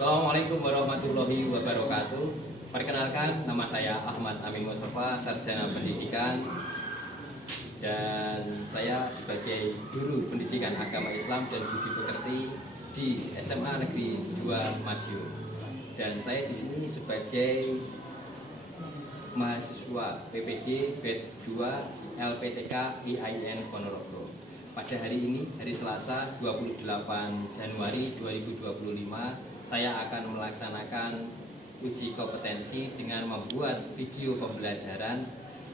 Assalamualaikum warahmatullahi wabarakatuh. Perkenalkan, nama saya Ahmad Amin Mustafa, sarjana pendidikan, dan saya sebagai guru pendidikan agama Islam dan budi pekerti di SMA Negeri 2 Madiun. Dan saya di sini sebagai mahasiswa PPG Batch 2 LPTK IAIN Ponorogo. Pada hari ini, hari Selasa 28 Januari 2025, saya akan melaksanakan uji kompetensi dengan membuat video pembelajaran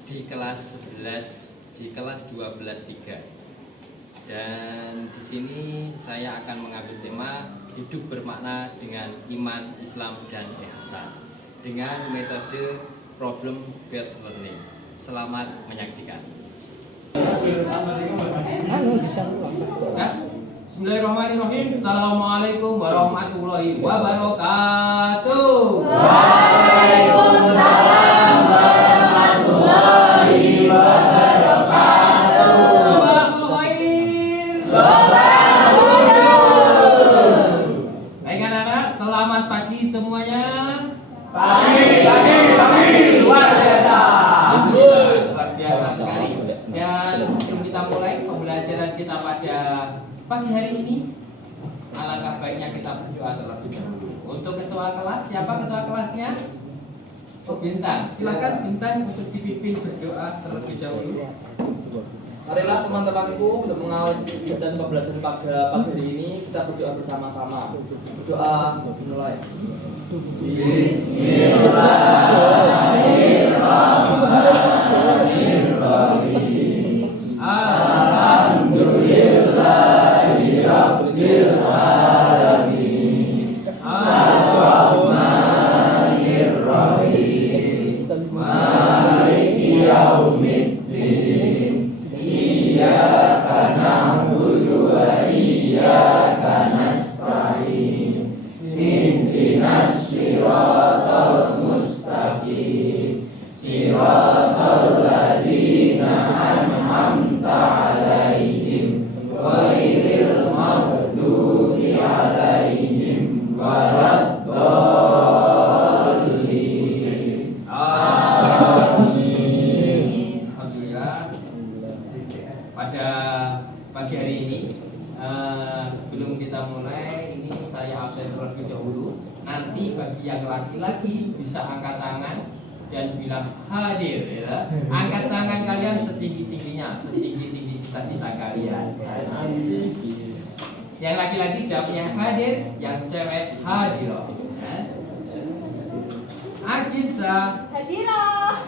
di kelas 11 di kelas 12.3. Dan di sini saya akan mengambil tema hidup bermakna dengan iman, Islam, dan ihsan dengan metode problem based learning. Selamat menyaksikan. Bismillahirrahmanirrahim. Assalamualaikum warahmatullahi wabarakatuh. Waalaikumsalam warahmatullahi wabarakatuh. Baik anak-anak, selamat pagi semuanya. Pagi, luar biasa. Alhamdulillah, luar biasa sekali. Dan sebelum kita mulai pembelajaran kita pada pagi hari ini, alangkah baiknya kita berdoa terlebih dahulu. Untuk ketua kelas, siapa ketua kelasnya? Oh, Bintang. Silakan Bintang untuk dipimpin berdoa terlebih dahulu. Marilah teman-temanku untuk mengawal kegiatan pembelajaran pada pagi hari ini, kita berdoa bersama-sama. Berdoa dimulai. Bismillahirrahmanirrahim. Alhamdulillahirabbil alamin. Ar-Rahmanir-Rahim. Maliki yaumiddin. Iyyaka na'budu wa iyyaka nasta'in. Ihdinas siratal mustaqim. Siratal ladzina an'amta 'alaihim ghairil maghdubi 'alaihim waladdallin. Amin. Alhamdulillah. Pada pagi hari ini, sebelum kita mulai, ini saya absen terlebih dahulu. Nanti bagi yang laki-laki bisa angkat tangan dan bilang hadir, ya. Angkat tangan kalian setinggi-tingginya, setinggi-tinggi cita-cita kalian. Yang laki-laki jawabnya hadir, yang cewek hadir. Agitsa. Hadirah.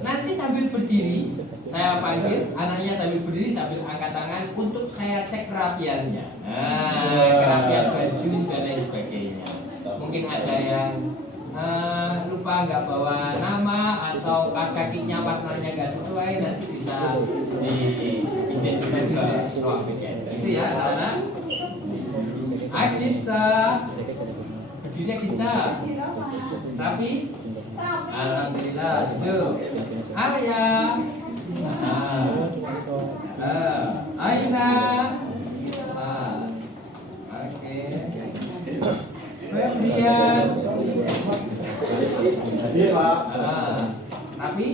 Nanti sambil berdiri, saya panggil anaknya sambil berdiri sambil angkat tangan untuk saya cek kerapiannya. Kerapian baju dan lain sebagainya. Mungkin ada yang lupa nggak bawa nama atau kaos kakinya warnanya nggak sesuai, nanti bisa diizinkan ke ruang piket. Itu ya, anak. Agitsa. Berdirinya Gitsa. Tapi alhamdulillah, duduk. Arya. Aina. Oke. Febrian. Hadir, Pak. Nabi.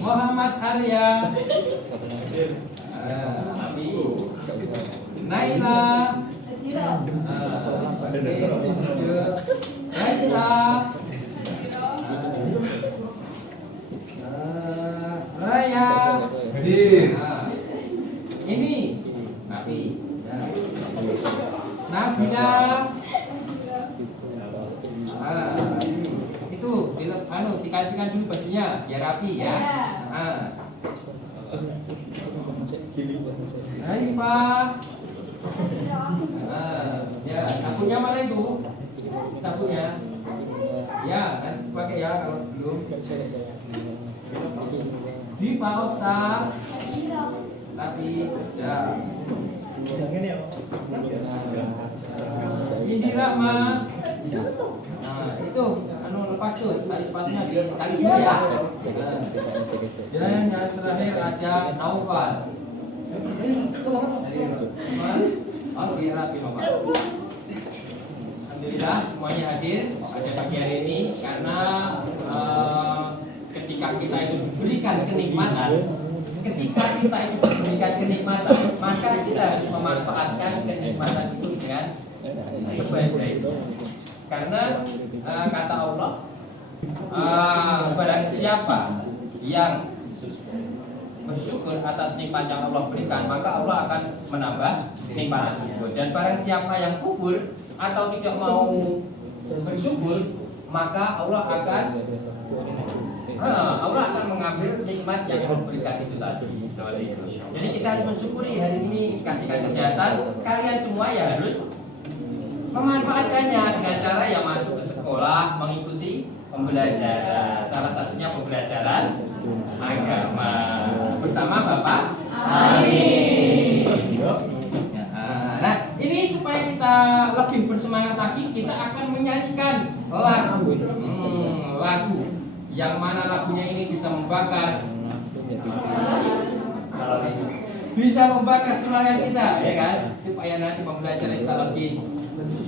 Muhammad Arya. Nabi. Naila. Raisa. Raya. Hadir. Ini Nabi. Nabila. Itu dikajikan dulu bajunya biar rapi ya. Hanifah. Ya, sabunnya mana itu? Sabunnya. Ya, kan pakai ya kalau belum. Diva Okta. Tapi ya. Cindy Rahma. Itu lepas tuh tali sepatunya di tali dulu ya. Dan yang terakhir ada Naufal. Oh, rapi Bapak. Alhamdulillah semuanya hadir pada pagi hari ini karena ketika kita itu diberikan kenikmatan, maka kita harus memanfaatkan kenikmatan itu dengan sebaik-baiknya. Karena kata Allah, barang siapa yang bersyukur atas nikmat yang Allah berikan, maka Allah akan menambah nikmat tersebut. Dan barang siapa yang kufur atau tidak mau bersyukur, maka Allah akan mengambil nikmat yang Allah berikan itu tadi. Jadi kita harus mensyukuri hari ini kasihkan kesehatan. Kalian semua ya harus memanfaatkannya dengan cara yang masuk ke sekolah, mengikuti pembelajaran. Salah satunya pembelajaran agama bersama Bapak. Amin. Nah, ini supaya kita lebih bersemangat lagi, kita akan menyanyikan lagu yang mana lagunya ini bisa membakar semangat kita, ya kan? Supaya nanti pembelajaran kita lebih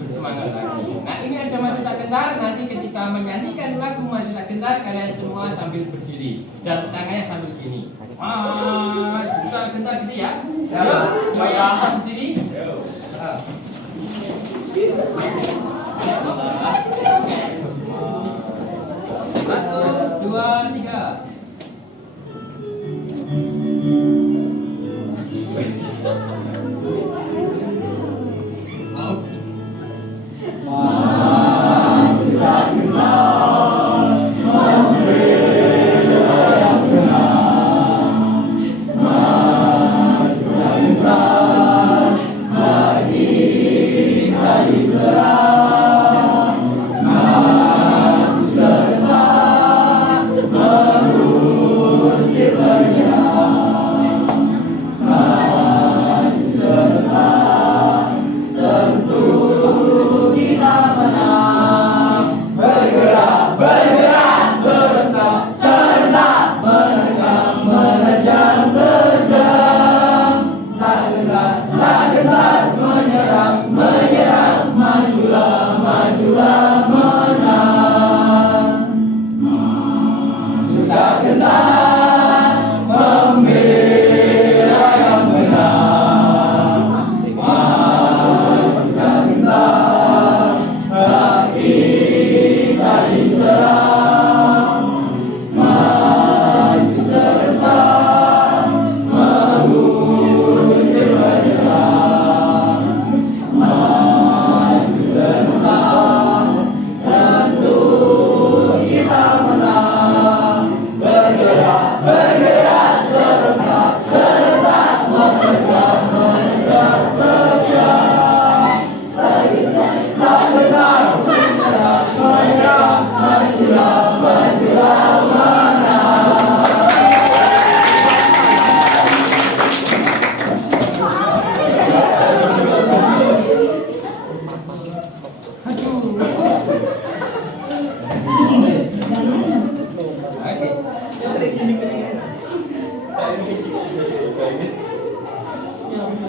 bersemangat lagi. Nah, ini ada Maju Tak Gentar. Nanti ketika menyanyikan lagu Maju Tak Gentar, kalian semua sambil berdiri dan tangannya sambil gini. Maju Tak Gentar gitu ya. Supaya bisa berdiri. Satu, dua, tiga.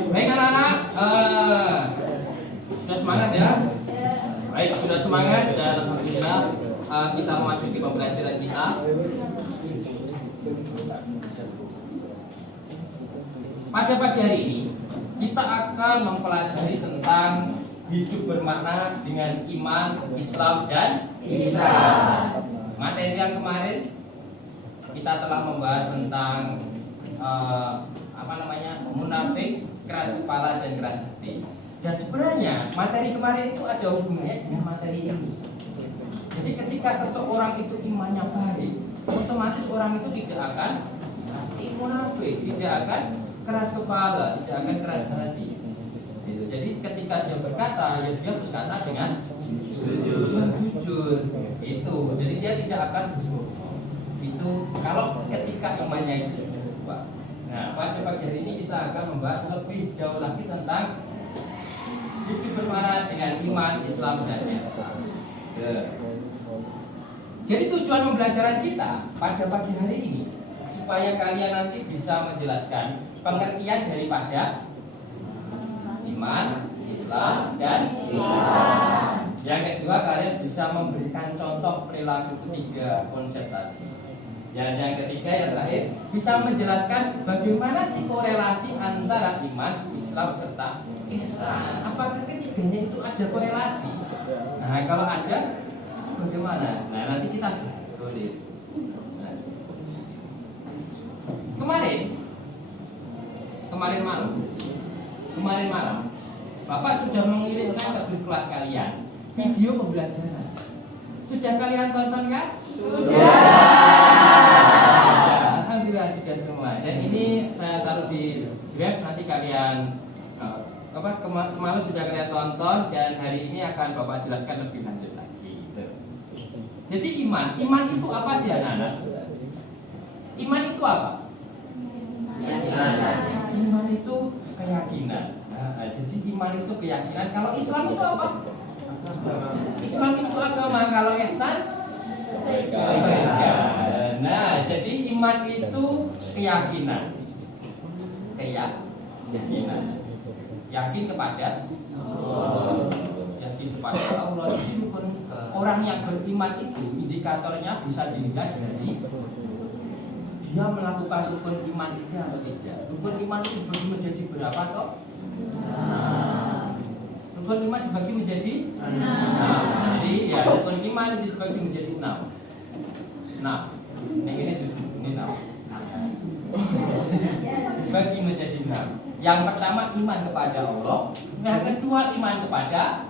Baik anak-anak, sudah semangat ya? Baik, sudah semangat dan alhamdulillah kita memasuki pembelajaran kita. Pada pagi hari ini kita akan mempelajari tentang hidup bermakna dengan iman, Islam dan ihsan. Materi yang kemarin kita telah membahas tentang munafik, keras kepala dan keras hati. Dan sebenarnya materi kemarin itu ada hubungannya dengan materi ini. Jadi ketika seseorang itu imannya baik, otomatis orang itu tidak akan munafik, tidak akan keras kepala, tidak akan keras hati. Jadi ketika dia berkata, ya dia berkata dengan jujur. Itu. Jadi dia tidak akan berbohong. Itu kalau ketika imannya itu sudah kuat. Nah, pada pagi hari ini kita akan membahas lebih jauh lagi tentang hidup bermakna dengan iman, Islam dan ihsan. Jadi tujuan pembelajaran kita pada pagi hari ini supaya kalian nanti bisa menjelaskan pengertian daripada iman, Islam dan yang kedua, kalian bisa memberikan contoh perilaku ketiga konsep tadi. Dan yang ketiga, yang terakhir, bisa menjelaskan bagaimana sih korelasi antara iman, Islam, serta ihsan. Apakah ketiganya itu ada korelasi? Nah, kalau ada, bagaimana? Nah, nanti kita sulit. Kemarin malam, Bapak sudah mengirimkan ke grup kelas kalian video pembelajaran. Sudah kalian tonton kan? Sudah. Alhamdulillah sudah semua. Dan ini saya taruh di draft, nanti kalian semalam sudah kalian tonton dan hari ini akan Bapak jelaskan lebih lanjut lagi. Jadi iman itu apa sih anak-anak? Iman itu apa? Iman itu keyakinan. Jadi iman itu keyakinan. Kalau Islam itu apa? Islam itu agama. Kalau ihsan kebaikan. Nah, jadi iman itu keyakinan. Keyakinan. Yakin kepada Allah. Orang yang beriman itu indikatornya bisa dilihat dari dia melakukan rukun iman itu atau tidak. Rukun iman itu dibagi menjadi berapa toh? Rukun iman dibagi menjadi 6. Jadi ya rukun iman itu dibagi menjadi 6. Nah, ini 7, ini 6. Dibagi menjadi 6. Yang pertama iman kepada Allah, yang kedua iman kepada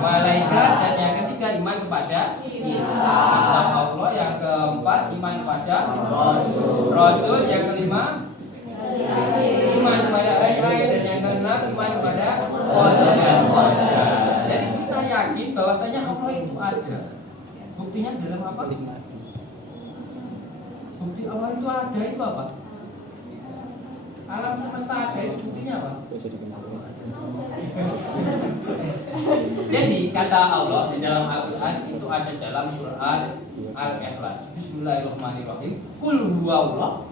malaikat, dan yang ketiga iman kepada kitab Allah, yang keempat iman kepada Rasul, yang kelima iman kepada hari-hari, dan yang keenam iman kepada qadar. Jadi kita yakin bahwasanya Allah itu ada. Buktinya dalam apa? Bukti Allah itu ada itu apa? Alam semesta ada itu buktinya apa? Jadi kata Allah di dalam Al-Quran itu ada dalam Quran Al-Ikhlas. Bismillahirrahmanirrahim. Qul huwallahu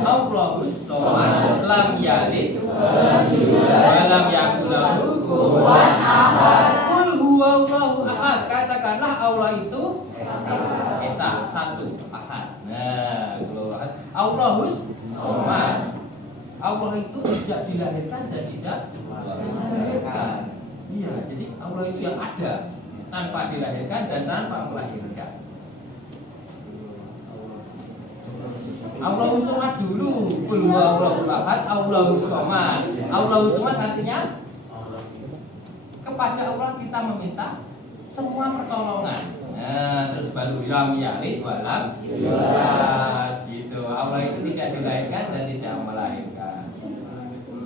Allahus shomad lam yalid wa lam yakul lahu kufuwan ahad. Qul huwallahu ahad. Katakanlah Allah itu esa, satu, ahad. Nah, Allahus shomad. Allah itu tidak dilahirkan dan tidak melahirkan. Iya, jadi Allah itu yang ada tanpa dilahirkan dan tanpa melahirkan. Allahus shomad dulu, qul huwallahu ahad, Allahus shomad. Allahus shomad artinya kepada Allah kita meminta semua pertolongan. Nah, terus baru lam yalid wa lam yulad gitu. Allah itu tidak dilahirkan dan tidak melahirkan.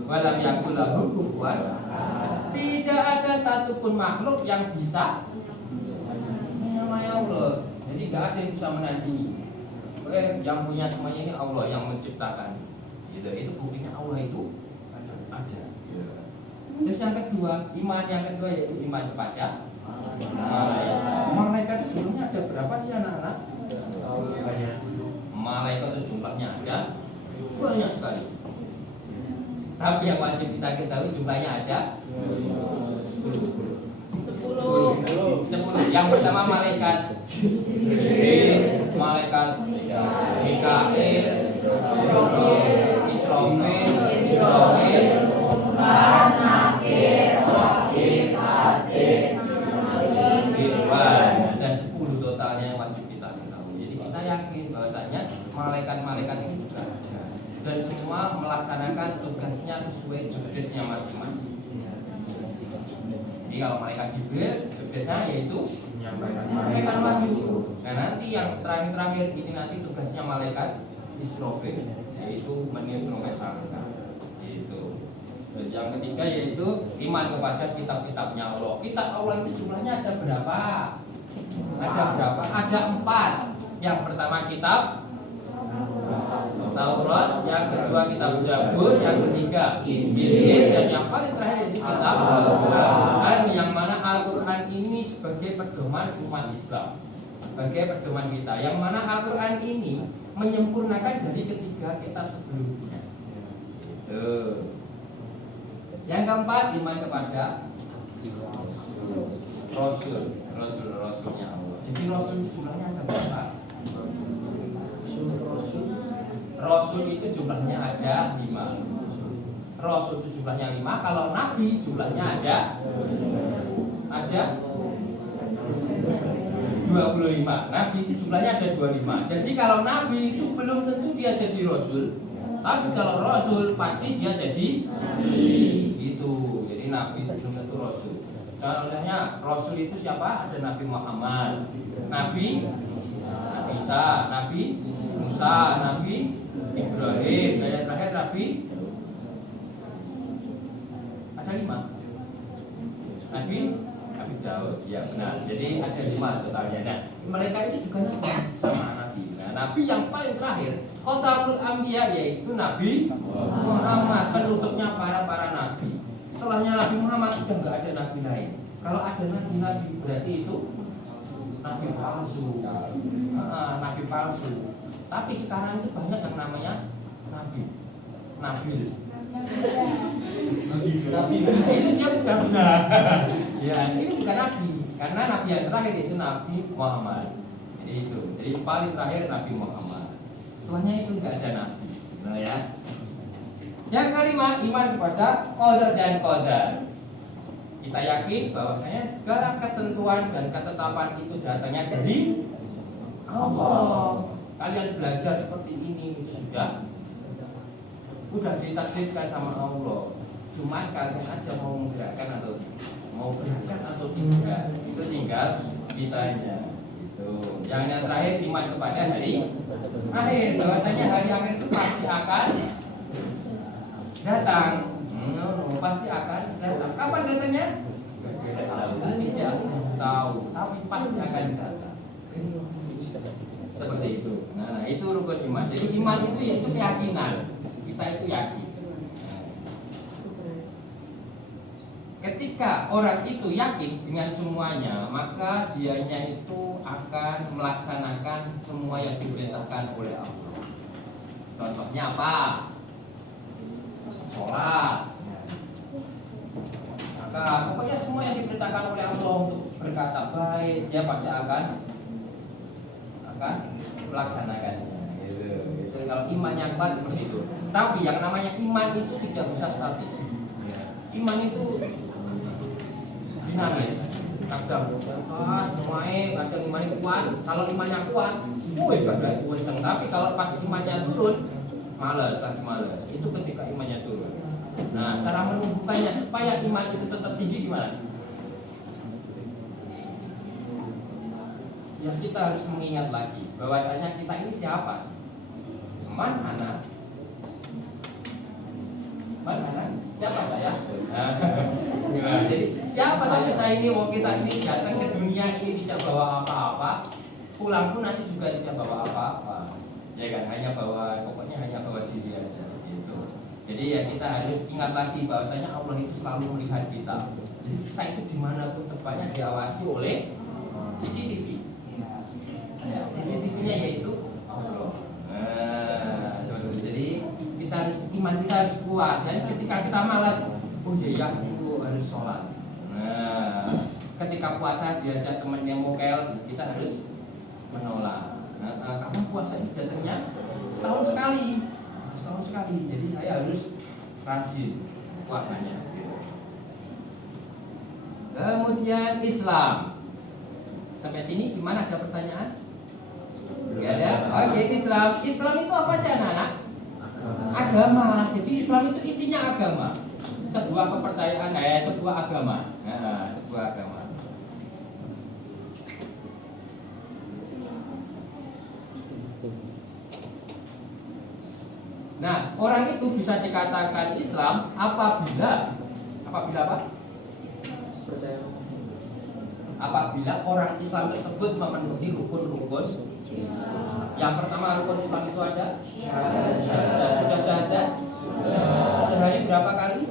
Walam yakul lahu kufuwan. Tidak ada satupun makhluk yang bisa menyamai Allah. Jadi tidak ada yang bisa menandingi. Yang punya semuanya ini Allah yang menciptakan. Gitu. Itu buktinya Allah itu ada. Terus yang kedua, iman yang kedua yaitu iman kepada malaikat. Malaikat itu jumlahnya ada berapa sih anak-anak? Malaikat itu jumlahnya ada banyak sekali. Tapi yang wajib kita ketahui jumlahnya ada 10. Yang pertama malaikat Jibril, malaikat Mikail, Israfil, ada 10 totalnya yang wajib kita ketahui. Jadi kita yakin bahwasanya malaikat-malaikat ini juga ada dan semua melaksanakan tugasnya sesuai tugasnya masing-masing. Jadi kalau malaikat Jibril tugasnya yaitu menyampaikan wahyu. Nah nanti yang terakhir ini nanti tugasnya malaikat Israfil yaitu meniup sangka. Itu. Dan yang ketiga yaitu iman kepada kitab-kitabnya Allah. Kitab Allah itu jumlahnya ada berapa? Ada 4. Yang pertama kitab Taurat, yang kedua kitab Zabur, yang ketiga Injil, dan yang paling terakhir itu kitab Al-Quran, yang mana Al-Quran ini sebagai pedoman umat Islam, sebagai pedoman kita, yang mana Al-Quran ini menyempurnakan dari ketiga kitab sebelumnya. Yang keempat, iman kepada Rasulnya Allah. Jadi Rasul itu jumlahnya ada berapa? Rasul itu jumlahnya ada 5. Rasul itu jumlahnya 5. Kalau Nabi jumlahnya ada 25. Nabi itu jumlahnya ada 25. Jadi kalau Nabi itu belum tentu dia jadi Rasul. Tapi kalau Rasul pasti dia jadi Nabi. Gitu. Jadi Nabi itu belum tentu Rasul. Contohnya Rasul itu siapa? Ada Nabi Muhammad, Nabi Isa, Nabi Musa, Nabi Ibrahim, dan yang terakhir Nabi ada 5. Nabi Daud, ya benar. Jadi ada 5 totalnya. Nah, mereka itu juga Nabi sama Nabi. Nah, Nabi yang paling terakhir, Khotamul Anbiya, yaitu Nabi Muhammad, penutupnya para Nabi. Setelahnya Nabi Muhammad sudah nggak ada nabi lain. Kalau ada nabi berarti itu nabi palsu. Nabi palsu. Tapi sekarang itu banyak yang namanya nabi. Itu dia bukan benar. Ya, ini bukan nabi. Karena nabi yang terakhir itu Nabi Muhammad. Jadi paling terakhir Nabi Muhammad. Setelahnya itu nggak ada nabi. Nah ya. Yang kelima, iman kepada qada dan qadar. Kita yakin bahwasanya segala ketentuan dan ketetapan itu datangnya dari Allah. Kalian belajar seperti ini itu sudah ditakdirkan sama Allah. Cuman kalian aja mau menggerakkan atau mau berangkat atau tidak, itu tinggal ditanya. Gitu. Yang terakhir, iman kepada hari akhir. Bahwasanya hari akhir itu pasti akan datang. Pasti akan datang. Kapan datangnya? Tidak tahu, tapi pasti akan datang. Seperti itu. Nah, itu rukun iman. Jadi iman itu yaitu keyakinan. Kita itu yakin. Ketika orang itu yakin dengan semuanya, maka dianya itu akan melaksanakan semua yang diperintahkan oleh Allah. Contohnya apa? Sholat. Maka pokoknya semua yang diperintahkan oleh Allah untuk berkata baik, dia pasti akan melaksanakannya. Itu kalau iman yang kuat seperti itu. Tapi yang namanya iman itu tidak bisa statis. Iman itu dinamis. Kadang semuanya kadang imannya kuat. Kalau imannya kuat, badai kenceng. Tapi kalau pas imannya turun, malas. Itu ketika imannya turun. Nah, cara menumbuhkannya supaya iman itu tetap tinggi gimana? Ya, kita harus mengingat lagi bahwasanya kita ini siapa? Man ana? Siapa saya? Nah, jadi siapa kita ini? Mau kita ini datang ke dunia ini tidak bawa apa-apa, pulang pun nanti juga tidak bawa apa-apa. Ya kan, pokoknya hanya bawa diri aja gitu. Jadi ya kita harus ingat lagi bahwasanya Allah itu selalu melihat kita. Jadi kita itu dimanapun tempatnya diawasi oleh CCTV. Ya, CCTV-nya yaitu Allah. Jadi kita harus iman kita harus kuat. Jadi ketika kita malas, itu harus sholat. Nah, ketika puasa diajak temannya mokel, kita harus menolak. Kamu puasa itu datangnya setahun sekali. Jadi saya harus rajin puasanya. Kemudian Islam. Sampai sini gimana, ada pertanyaan? Enggak ada? Oke, Islam itu apa sih anak-anak? Agama. Jadi Islam itu intinya agama. Sebuah kepercayaan, sebuah agama. Nah, sebuah agama. Nah, orang itu bisa dikatakan Islam apabila apa? Percaya. Apabila orang Islam tersebut memenuhi rukun-rukun. Yang pertama rukun Islam itu ada sudah syahadat. Sehari berapa kali?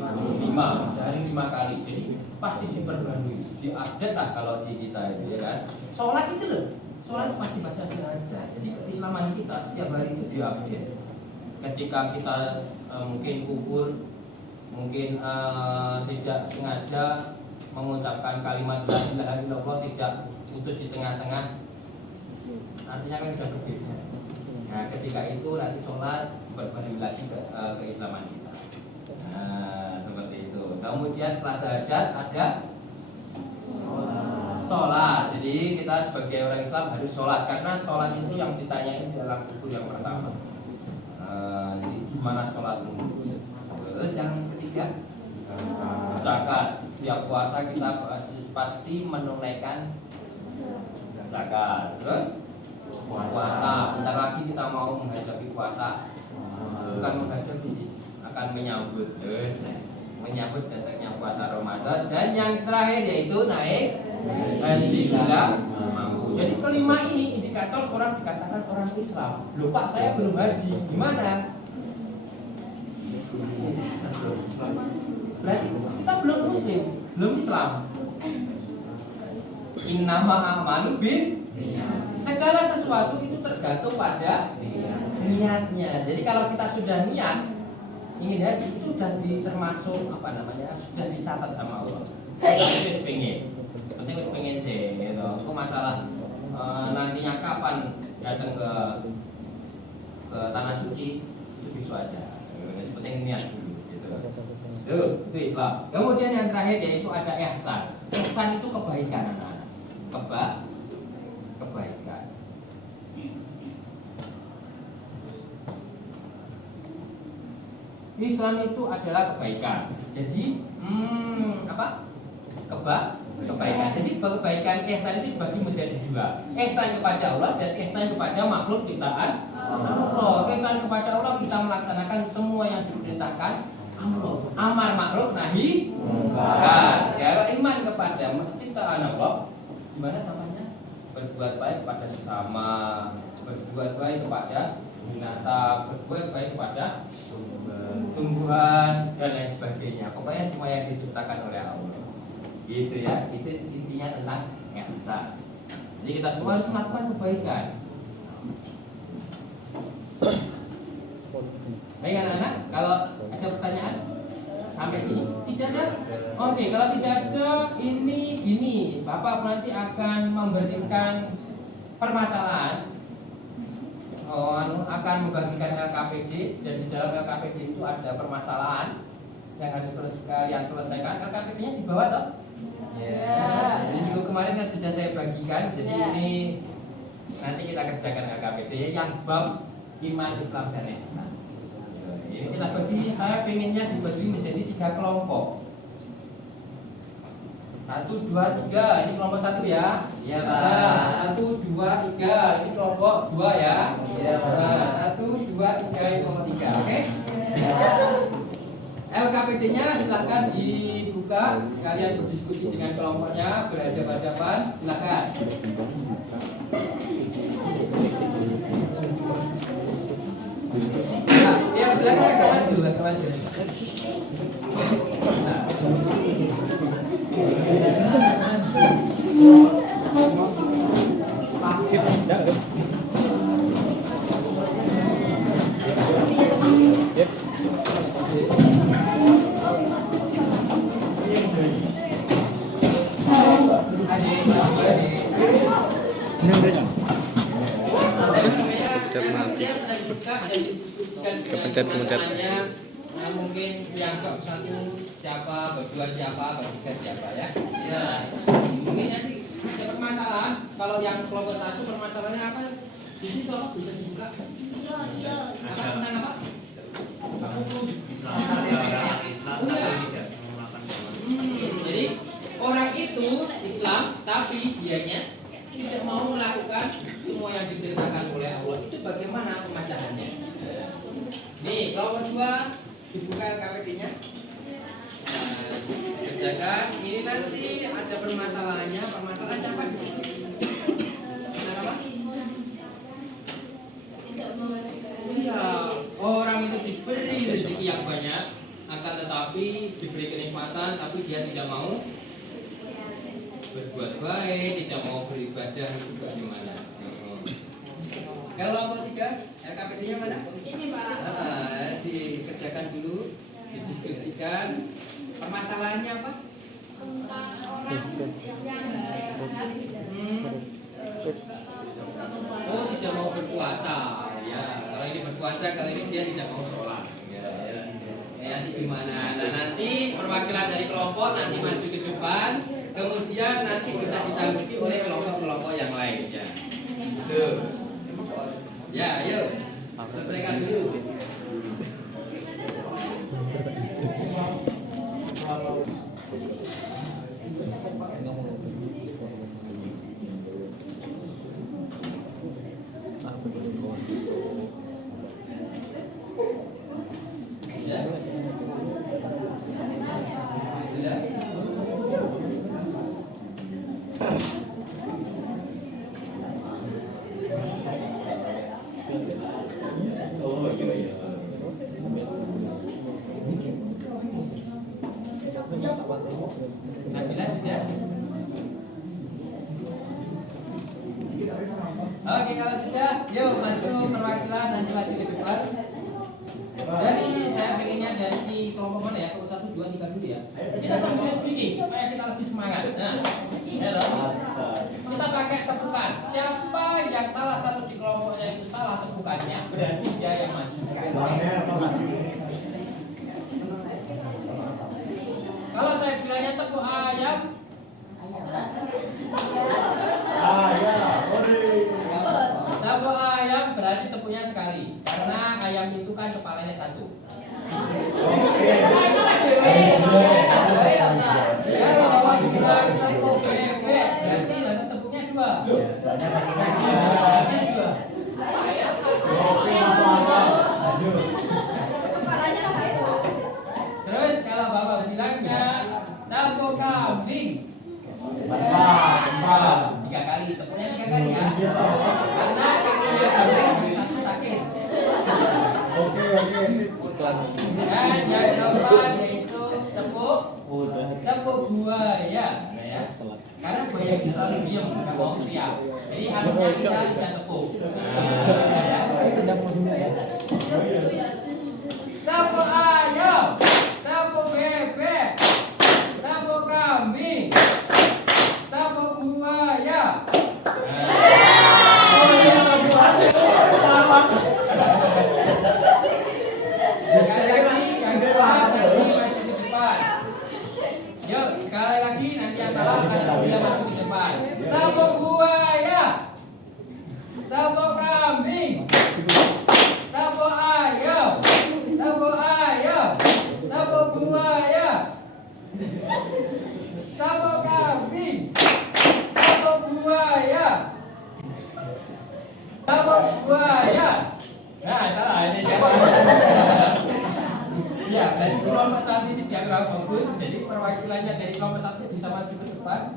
5. Sehari 5 kali. Jadi pasti diperbarui. Diupdate lah kalau di kita itu, ya kan? Sholat itu loh. Sholat pasti baca syahadat. Jadi keislaman kita setiap hari itu diupdate. Ketika kita mungkin kufur, mungkin tidak sengaja mengucapkan kalimat la ilaha illallah, tidak putus di tengah-tengah, artinya kan sudah berbeda. Nah, ketika itu nanti sholat berbalik lagi ke keislaman kita. Nah, seperti itu. Kemudian setelah syahadat ada sholat. Jadi kita sebagai orang Islam harus sholat, karena sholat itu yang ditanyain dalam buku yang pertama. Jadi gimana sholatmu? Terus yang ketiga zakat. Setiap puasa kita pasti menunaikan zakat. Terus puasa. Bentar lagi kita mau menghadapi puasa. Bukan menghadapi sih, akan menyambut. Terus menyambut datangnya puasa Ramadan. Dan yang terakhir yaitu naik haji bila mampu. Jadi kelima ini indikator orang dikatakan orang Islam. Loh Pak, saya belum haji. Gimana? Berarti kita belum muslim, belum Islam. Innama a'malu bin segala sesuatu itu tergantung pada niatnya. Jadi kalau kita sudah niat ingin haji, itu sudah termasuk apa namanya, sudah dicatat sama Allah. Kita pengen sih, gitu. Itu masalah nantinya kapan datang ke tanah suci itu bisa aja. Yang penting niat dulu, gitu. Itu Islam. Kemudian yang terakhir yaitu ada ihsan. Ihsan itu kebaikan, anak-anak. Kebaikan. Islam itu adalah kebaikan. Jadi kebaikan. Jadi kebaikan ihsan itu dibagi menjadi dua. Ihsan kepada Allah dan ihsan kepada makhluk ciptaan Allah. Ihsan kepada Allah kita melaksanakan semua yang diperintahkan Allah. Amar ma'ruf nahi munkar. Ya, iman kepada ciptaan Allah. Gimana caranya? Berbuat baik kepada sesama, berbuat baik kepada binatang, berbuat baik kepada tumbuhan dan lain sebagainya. Pokoknya semua yang diciptakan oleh Allah. Gitu ya. Itu intinya tentang ihsan. Jadi kita semua harus melakukan kebaikan. Baik anak-anak, kalau ada pertanyaan sampai sini tidak ada? Oke, kalau tidak ada, ini gini, Bapak nanti akan memberikan permasalahan, akan membagikan LKPD, dan di dalam LKPD itu ada permasalahan yang harus kalian selesaikan. LKPD-nya di bawah toh? Ya. Jadi minggu kemarin kan sudah saya bagikan, jadi ini nanti kita kerjakan LKPD yang bab iman, Islam, dan ihsan. Ini kita bagi, saya pengennya dibagi menjadi 3 kelompok. 1, 2, 3. Ini kelompok 1 ya. Iya Pak. 1, 2, 3. Ini kelompok 2 ya. Iya Pak. 1, 2, 3. Ini kelompok 3. Oke. LKPD-nya silakan dibuka. Kalian berdiskusi dengan kelompoknya, berhadapan-hadapan. Silakan. Ya, belakang agak maju. Kepencet. Mungkin yang bab 1 siapa, bab 2 siapa, bab 3 siapa ya. Ya. Mungkin nanti ada permasalahan. Kalau yang kelompok 1 permasalahannya apa? Di situ apa bisa dibuka? Iya. Apa tentang apa? Islam. Jadi orang itu Islam tapi dianya tidak mau melakukan semua yang diperintahkan oleh Allah. Itu bagaimana pemecahannya? Nih, kelompok 2 dibuka LKPD-nya. Kerjakan. Ini nanti ada permasalahannya. Permasalahannya apa di sini? Apa? Iya, orang itu diberi rezeki yang banyak, akan tetapi diberi kenikmatan, tapi dia tidak mau berbuat baik, tidak mau beribadah, itu bagaimana? Kelompok 3, LKPD-nya mana? Ini Pak. Dikerjakan dulu, didiskusikan. diskusikan. Permasalahannya apa? Tentang orang yang Oh, tidak mau berpuasa. Ya, kalau ini berpuasa, kali ini dia tidak mau sholat. Ya. Nanti gimana? Nah, nanti perwakilan dari kelompok nanti maju ke depan, kemudian nanti bisa ditanggapi oleh kelompok-kelompok yang lain. Ya. Tuh. Ya, yuk. Selesaikan dulu. Ya. Sudah. Oh iya. Nabila sudah. Oke, kalau sudah, yuk maju perwakilan nanti maju ke depan. Jadi saya pengennya dari kelompok mana ya? Kelompok 1, 2, 3 dulu ya. Kita sambil speaking supaya kita lebih semangat. Nah, hello. Kita pakai tepukan. Siapa yang salah satu di kelompoknya itu salah tepukannya, berarti dia yang maju. Kalau saya bilangnya tepuk ayam, tepuk ayam berarti tepuknya sekali. Karena ayam itu kan kepalanya satu. Berarti tepuknya dua. Terus kalau bapak bilangnya tepuk kambing, 3 kali, tepuknya 3 kali ya. Karena kakinya kambing yang satu sakit. Dan yang keempat yaitu tepuk buaya, ya. Karena buaya itu selalu diam, nggak mau teriak. Jadi artinya kita tidak tepuk. Tepuk ayam, tepuk bebek, tepuk kambing, tepuk buaya. Yuk, sekali lagi nanti yang salah akan sambil maju ke depan. Tepuk buaya, tepuk kambing, tepuk ayam, tepuk ayam, tepuk buaya, tepuk kambing, tepuk buaya, tepuk buaya. Nah, salah ini. Ya, dari kelompok 1 ini kurang bagus, jadi perwakilannya dari kelompok 1 bisa maju ke depan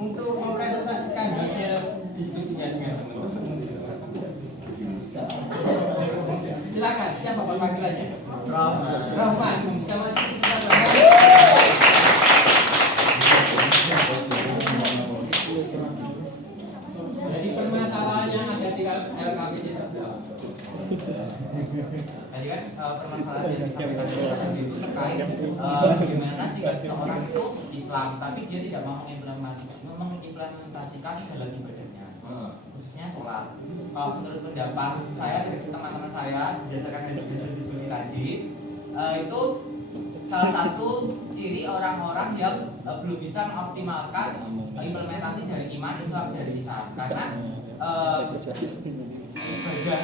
untuk mempresentasikan hasil diskusinya dengan teman-teman. Silakan, siapa perwakilannya? Rahman, bisa maju ke depan. Jadi permasalahannya ada di LKPD Tadi kan permasalahan yang disampaikan itu terkait bagaimana jika seseorang itu Islam tapi dia tidak mau mengimplementasikan dalam ibadahnya, khususnya sholat. Menurut pendapat saya dari teman-teman saya berdasarkan hasil diskusi tadi, itu salah satu ciri orang-orang yang belum bisa mengoptimalkan implementasi dari iman Islam dari lisan, karena ibadah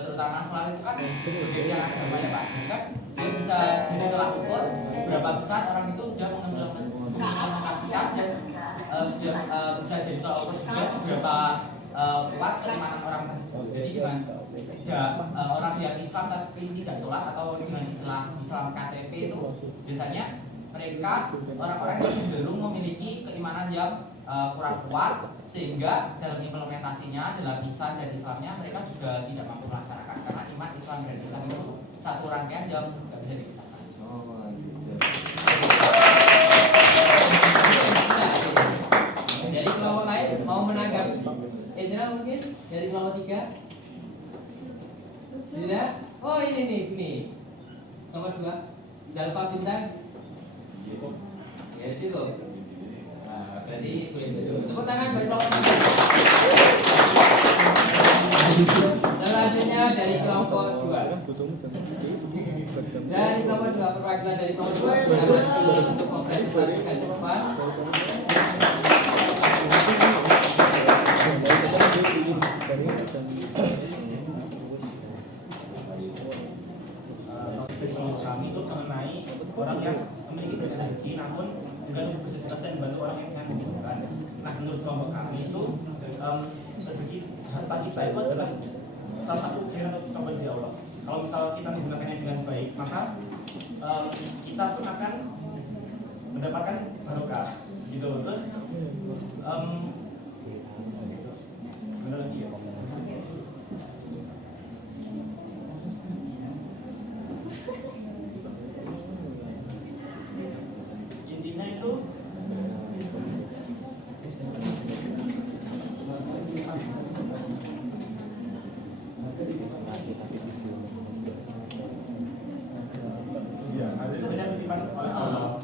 terutama sholat itu kan sebagai yang agama ya Pak, kan dia bisa jadi tolak ukur berapa besar orang itu sudah mengimplementasikan dan sudah bisa jadi tolak ukur juga seberapa kuat keimanan orang tersebut. Jadi dengan tidak orang yang Islam tapi tidak sholat atau dengan Islam KTP itu biasanya mereka orang-orang yang cenderung memiliki keimanan yang kurang kuat, sehingga dalam implementasinya dalam ihsan dan Islamnya mereka juga tidak mampu melaksanakan, karena iman, Islam dan ihsan itu satu rangkaian yang tidak bisa dipisahkan. Dari kelompok lain mau menanggapi? Ezra mungkin dari kelompok 3? Sudah? Oh ini nih. Nomor 2, sudah lupa bintang? Ya cukup. Nah, berarti boleh duduk. Tepuk tangan buat kelompok 1. Selanjutnya dari kelompok 2. Dari kelompok 2 perwakilan dari kelompok 2 untuk konferensi masukan ke depan. Kami itu mengenai orang yang memiliki rezeki namun bukan bersedekah dan membantu orang yang tidak membutuhkan. Nah, menurut kelompok kami itu rezeki harta kita itu adalah salah satu ujian atau cobaan dari Allah. Kalau misal kita menggunakannya dengan baik, maka kita pun akan mendapatkan barokah. Gitu. Terus mana lagi ya? Intinya itu ya, ada titipan oleh Allah.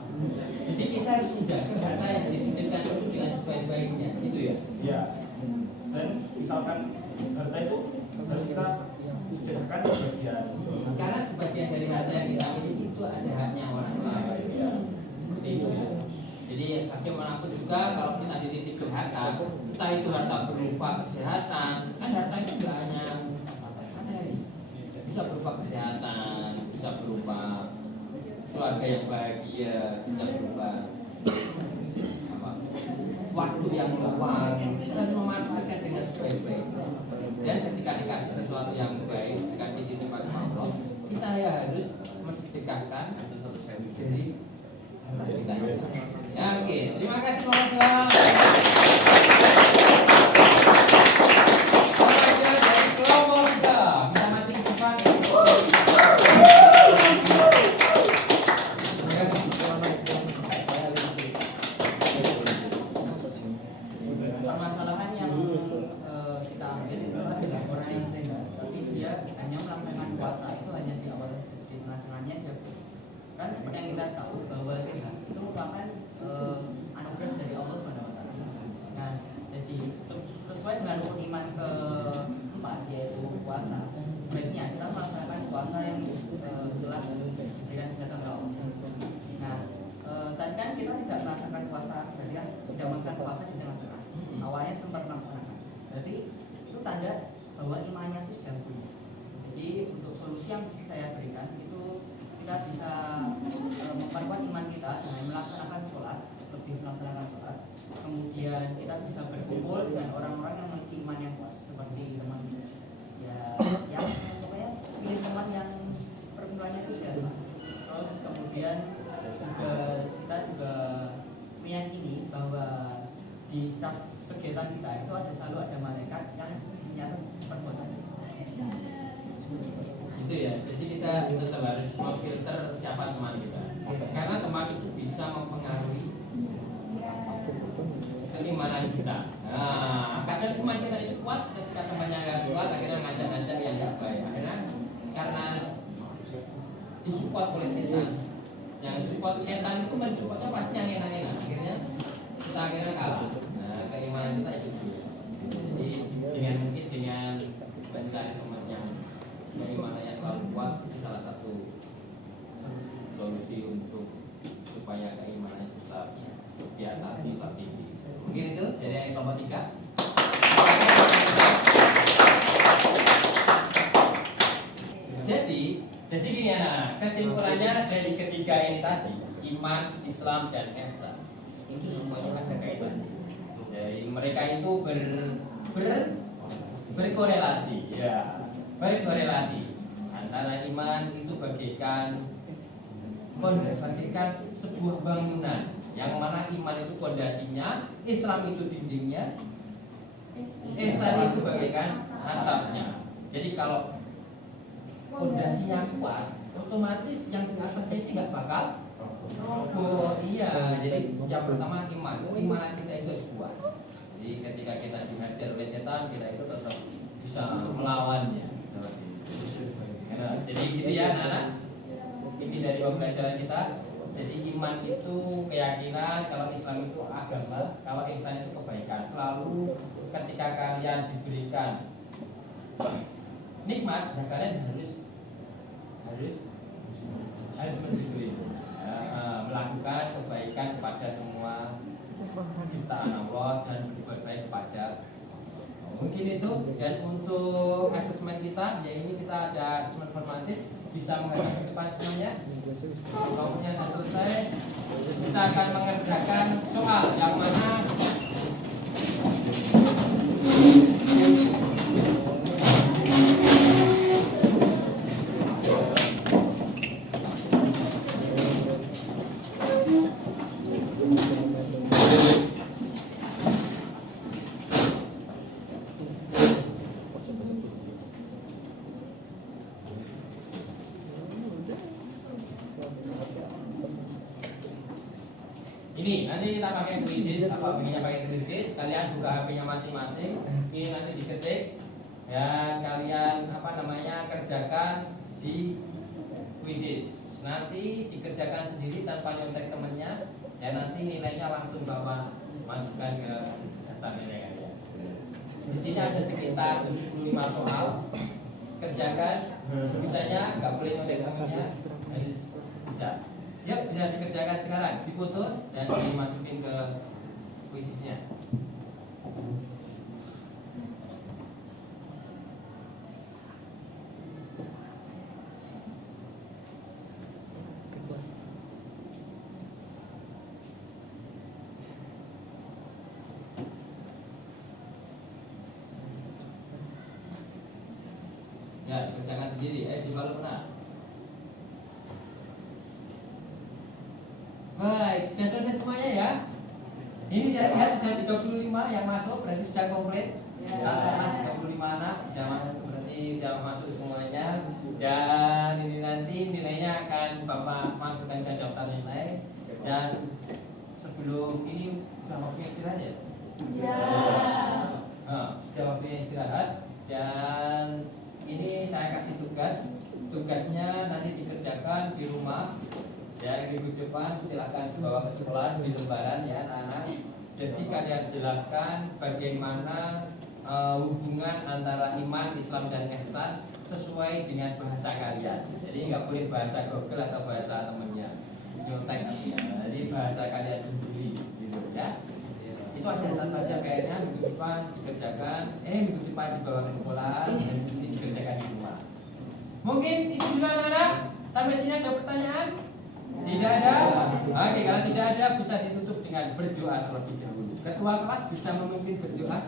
Jadi kita harus menjaga harta yang dititipkan itu dengan sebaik-baiknya, gitu ya. Ya. Dan misalkan harta itu harus kita sedekahkan sebagian. Karena sebagian dari harta yang kita miliki itu ada haknya orang lain. Seperti itu ya. Jadi bagaimanapun juga kalau kita dititipkan harta, entah itu harta berupa kesehatan, kan harta itu tidak hanya materi, bisa berupa kesehatan, bisa berupa keluarga yang bahagia, bisa berupa apa, waktu yang luang. Kita harus memanfaatkan dengan sebaik-baiknya. Dan ketika dikasih sesuatu yang baik, dikasih titipan sama Allah, kita ya harus mensedekahkan dari harta kita. Ya, oke. Terima kasih teman-teman. Dari kelompok kita bisa maju ke depan. Permasalahan yang kita ambil itu adalah orang yang sehat, tapi dia hanya melaksanakan puasa itu hanya di awal di tengah-tengahnya aja. Kan seperti yang kita tahu bahwa sehat itu merupakan anugerah dari Allah SWT. Nah, jadi sesuai dengan rukun iman keempat yaitu puasa, sebaiknya kita melaksanakan puasa yang jelas dengan kesehatan Allah. Nah, tadi kan kita tidak melaksanakan puasa, berarti kan sudah makan puasa di tengah-tengah. Awalnya sempat melaksanakan. Berarti itu tanda bahwa imannya itu sedang tumbuh. Jadi untuk solusi yang saya berikan itu kita bisa memperkuat iman kita dengan melaksanakan sholat, lebih melaksanakan sholat. Kemudian kita bisa berkumpul dengan orang-orang yang memiliki iman yang kuat, seperti teman ya yang pokoknya pilih teman yang perkumpulannya itu sehat. Terus kemudian juga kita juga meyakini bahwa di setiap kegiatan kita itu selalu ada malaikat yang mencatat perbuatan. Itu ya. Jadi kita tetap harus memfilter siapa teman kita. Karena teman itu bisa mempengaruhi keimanan kita. Nah, kadang iman kita itu kuat, ketika temannya nggak kuat, akhirnya ngajak-ngajak yang nggak baik. Akhirnya karena disupport oleh setan. Yang support setan itu mensupportnya pasti yang enak-enak. Akhirnya kita kalah. Nah, keimanan kita itu. Jadi dengan mungkin dengan mencari teman yang keimanannya selalu kuat itu salah satu solusi untuk supaya keimanan kita di atas lebih tinggi. Mungkin itu dari kelompok 3. Jadi gini anak-anak, kesimpulannya dari ketiga ini tadi, iman, Islam, dan ihsan itu semuanya ada kaitannya. Jadi mereka itu berkorelasi, ya, berkorelasi antara iman itu bagaikan sebuah bangunan, yang mana iman itu fondasinya, Islam itu dindingnya, ihsan itu bagaikan atapnya. Jadi kalau fondasinya kuat, otomatis yang di atasnya itu nggak bakal roboh. Iya, jadi yang pertama iman, keimanan kita itu harus kuat. Jadi ketika kita dihajar oleh setan, kita itu tetap bisa melawannya. Seperti itu. Jadi gitu ya anak-anak. lagi dari pembelajaran kita. Jadi iman itu keyakinan, kalau Islam itu agama, kalau ihsan itu kebaikan. Selalu ketika kalian diberikan nikmat, ya kalian harus mensyukuri, melakukan kebaikan kepada semua ciptaan Allah dan berbuat baik kepada. Mungkin itu. Dan untuk asesmen kita, ya ini kita ada asesmen formatif, bisa menghadap ke depan semuanya. Kalau punya sudah selesai, kita akan mengerjakan soal yang mana ini. Nanti kita pakai krisis, apa bunyinya pakai krisis, kalian buka HP-nya masing-masing, ini nanti diketik dan kalian kerjakan di krisis. Nanti dikerjakan sendiri tanpa nyontek temennya, dan nanti nilainya langsung bawa masukkan ke daftar nilai kalian. Di sini ada sekitar 75 soal, kerjakan sebisanya, nggak boleh nyontek temennya, harus bisa. Ya, bisa dikerjakan sekarang, difoto dan dimasukin ke kuisisnya. Ya, dikerjakan sendiri, dibalut benar. Baik, sudah selesai semuanya ya. Ini lihat sudah 35 yang masuk, berarti sudah komplit. Satu kelas 35 anak, sudah masuk, berarti sudah masuk semuanya. Dan ini nanti nilainya akan Bapak masukkan ke daftar nilai. Dan sebelum ini sudah waktunya istirahat ya? Sudah waktunya istirahat. Dan ini saya kasih tugasnya nanti dikerjakan di rumah. Ya, minggu depan silahkan dibawa ke sekolah di lembaran ya anak-anak. Jadi kalian jelaskan bagaimana hubungan antara iman, Islam dan ihsan sesuai dengan bahasa kalian. Jadi nggak boleh bahasa Google atau bahasa temennya nyontek artinya. Jadi bahasa kalian sendiri gitu ya. Itu aja satu aja kayaknya minggu depan dikerjakan, minggu depan dibawa ke sekolah dan dikerjakan di rumah. Mungkin itu dulu anak-anak. Sampai sini ada pertanyaan? Tidak ada? Oke, kalau tidak ada bisa ditutup dengan berdoa terlebih dahulu. Ketua kelas bisa memimpin berdoa.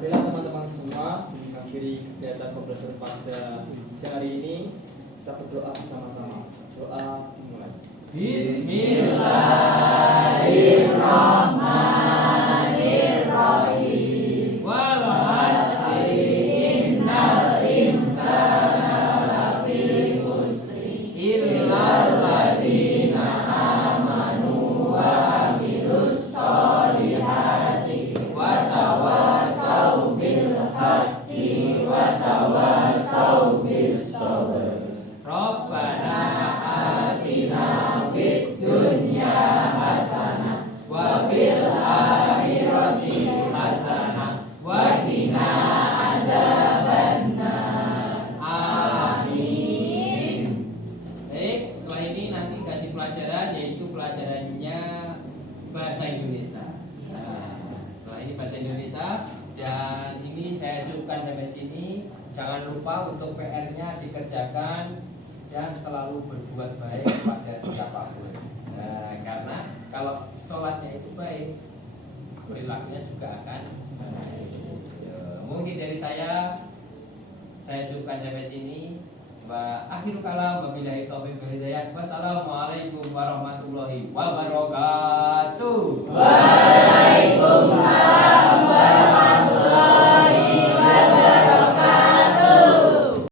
Bila teman-teman semua mengakhiri kegiatan pembelajaran pada siang hari ini, kita berdoa bersama-sama. Doa dimulai. Bismillahirrahmanirrahim. Wal 'asri innal insana lafi khusri illal ladzina amanu wa amilus solihati wa tawassaw bil haqqi wa tawassaw bis sabr. Rabbana atina fid dunya hasanah wa fil akhirati hasanah wa qina adzabannar. Amin. Baik, setelah ini nanti ganti pelajaran, yaitu pelajarannya bahasa Indonesia. Setelah ini bahasa Indonesia, dan ini saya cukupkan sampai sini. Jangan lupa untuk PR-nya dikerjakan dan selalu berbuat baik kepada siapapun. Karena kalau sholatnya itu baik, perilakunya juga akan baik. Mungkin dari saya cukupkan sampai sini. Wa akhiru kalam wabillahi taufiq wal hidayah. Wassalamualaikum warahmatullahi wabarakatuh. Waalaikumsalam.